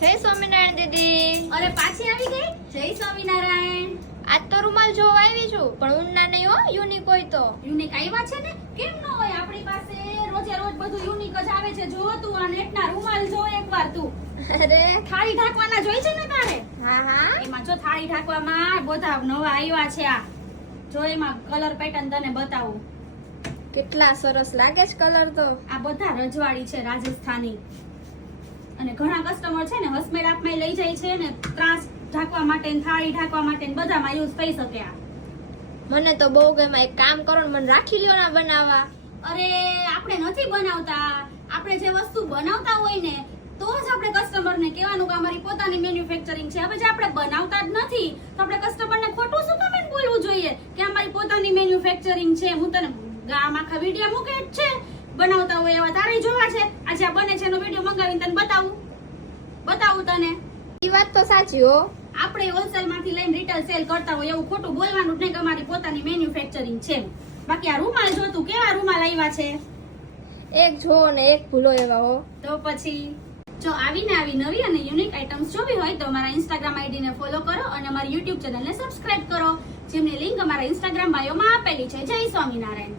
જય સ્વામિનારાયણ દીદી. અરે પાછી આવી ગઈ. જય સ્વામિનારાયણ. આજ તો રૂમાલ જોવા આવી છું, પણ ઊનના નહીં હો, યુનિક હોય તો. યુનિક આવ્યા છે ને, કેમ ન હોય? આપણી પાસે રોજે રોજ બધું યુનિક જ આવે છે. જો તું આ નેટના રૂમાલ જો એકવાર તું. અરે થાળી ઢાંકવાના જોઈ છે ને તારે? હા હા, એમાં જો થાળી ઢાંકવામાં બધા નવા આવ્યા છે. આ જો એમાં કલર પેટર્ન તને બતાવું. કેટલા સરસ લાગે છે કલર તો. આ બધા રજવાડી છે, રાજસ્થાની. અને ઘણા કસ્ટમર છે ને હસમેળ આપમાં લઈ જાય છે ને, ત્રાસ ઢાંકવા માટે ને થાળી ઢાંકવા માટે ને બધામાં યુઝ થઈ શકે. આ મને તો બહુ ગમે. એક કામ કરો ને, મને રાખી લ્યો ના બનાવવા. અરે આપણે નથી બનાવતા. આપણે જે વસ્તુ બનાવતા હોય ને તો જ આપણે કસ્ટમરને કહેવાનું કે અમારી પોતાની મેન્યુફેક્ચરિંગ છે. હવે જે આપણે બનાવતા જ નથી તો આપણે કસ્ટમરને ખોટું શું કામ બોલવું જોઈએ કે અમારી પોતાની મેન્યુફેક્ચરિંગ છે? હું તને ગામ આખા વિડિયો મૂકે જ છે બનાવતા હોય એવા. તારે જોવા છે આજે આ બને છે એનો વિડિયો મંગાવીને તને બતાવું તને. ઈ વાત તો સાચી હો. આપણે હોલસેલ માંથી લઈને રિટેલ સેલ કરતા હોય એવું ખોટું બોલવાનું જ નહીં કે અમારી પોતાની મેન્યુફેક્ચરિંગ છે. બાકી આ રૂમાલ જો તું કેવા રૂમાલ આવ્યા છે. એક જોવો ને એક ભૂલો એવા હો. તો પછી જો આવીને આવી નવી અને યુનિક આઇટમ્સ જોવી હોય તો અમારા ઇન્સ્ટાગ્રામ આઈડી ને ફોલો કરો અને અમારી યુટ્યુબ ચેનલને સબસ્ક્રાઇબ કરો, જેમની લિંક અમારા ઇન્સ્ટાગ્રામ બાયોમાં આપેલી છે. જય સ્વામિનારાયણ.